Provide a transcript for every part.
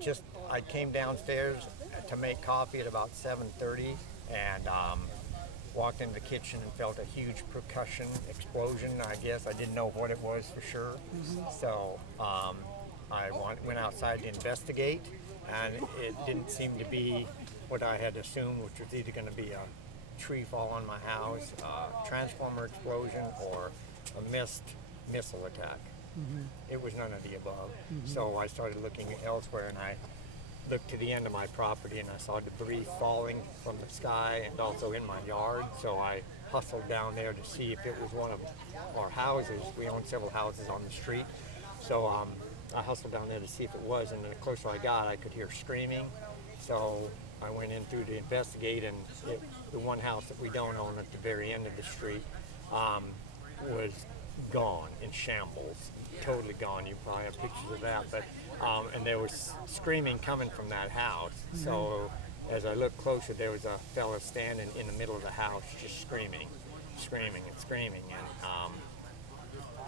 Just I came downstairs to make coffee at about 7:30, and walked into the kitchen and felt a huge percussion explosion. I guess I didn't know what it was for sure, so I went outside to investigate, and it didn't seem to be what I had assumed, which was either going to be a tree fall on my house, a transformer explosion, or a missile attack. It was none of the above. So I started looking elsewhere, and I looked to the end of my property, and I saw debris falling from the sky and also in my yard. So I hustled down there to see if it was one of our houses. We own several houses on the street. So I hustled down there to see if it was, and the closer I got, I could hear screaming. So I went in through to investigate, and the one house that we don't own at the very end of the street was gone, in shambles, totally gone. You probably have pictures of that, but and there was screaming coming from that house. So as I looked closer, there was a fella standing in the middle of the house, just screaming, and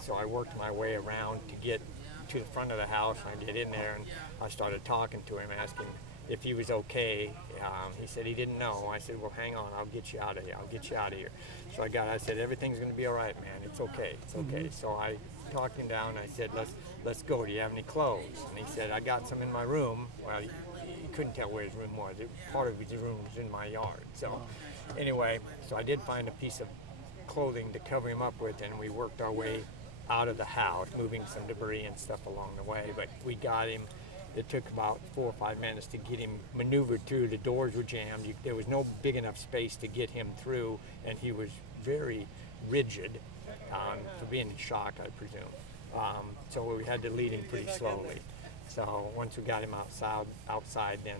so I worked my way around to get to the front of the house, and I get in there, and I started talking to him, asking if he was okay. He said he didn't know. I said, well, hang on, I'll get you out of here. So I said, everything's going to be all right, man. It's okay. So I talked him down, and I said, let's go. Do you have any clothes? And he said, I got some in my room. Well, he couldn't tell where his room was. Part of his room was in my yard. So anyway, so I did find a piece of clothing to cover him up with, and we worked our way out of the house, moving some debris and stuff along the way. But we got him. It took about 4 or 5 minutes to get him maneuvered through. The doors were jammed. There was no big enough space to get him through, and he was very rigid for being in shock, I presume. So we had to lead him pretty slowly. So once we got him outside, then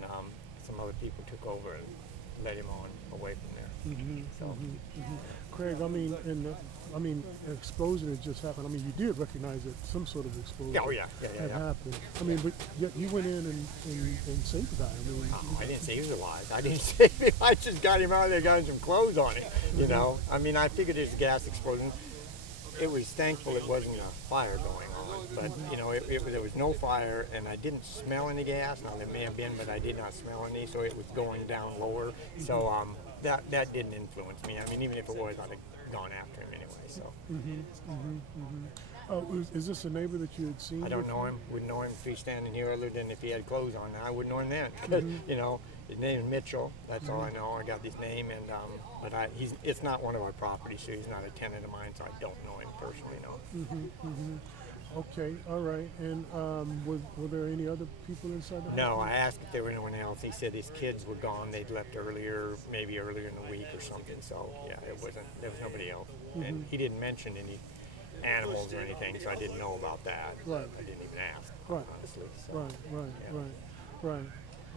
some other people took over and led him on away from there. Craig, I mean, an explosion had just happened. I mean, you did recognize that some sort of explosion had happened. I mean, but yet you went in and saved the guy. I mean, I didn't say he was alive. I didn't save him. I just got him out of there, got him some clothes on him, you know. I mean, I figured it was a gas explosion. It was thankful it wasn't a fire going on, but, you know, there was no fire, and I didn't smell any gas. Now, there may have been, but I did not smell any, so it was going down lower. So that didn't influence me. I mean, even if it was, I'd have gone after him anyway. So. Is this a neighbor that you had seen? I don't know him. Wouldn't know him if he's standing here, other than if he had clothes on. I wouldn't know him then. You know, his name is Mitchell. That's all I know. I got his name, and but it's not one of our properties, so he's not a tenant of mine. So I don't know him personally. No. Okay, all right. And were there any other people inside the house? No, I asked if there were anyone else. He said his kids were gone. They'd left earlier, maybe earlier in the week or something. So yeah, there was nobody else. And he didn't mention any animals or anything, so I didn't know about that. Right. I didn't even ask, honestly. So, Right.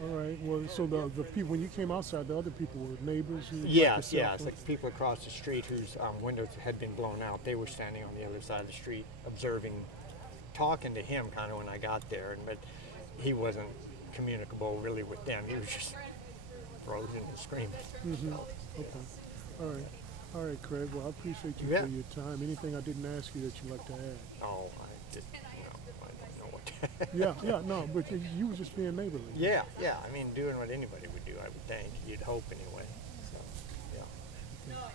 All right. Well, so the people, when you came outside, the other people were neighbors? Yes. Like people across the street whose windows had been blown out. They were standing on the other side of the street, observing, talking to him kind of when I got there, but he wasn't communicable really with them. He was just frozen and screaming. So, Okay. All right, Craig. Well, I appreciate you for your time. Anything I didn't ask you that you'd like to add? Oh, I don't know what to No, but you were just being neighborly. Yeah. I mean, doing what anybody would do, I would think. You'd hope anyway. So, yeah. Okay.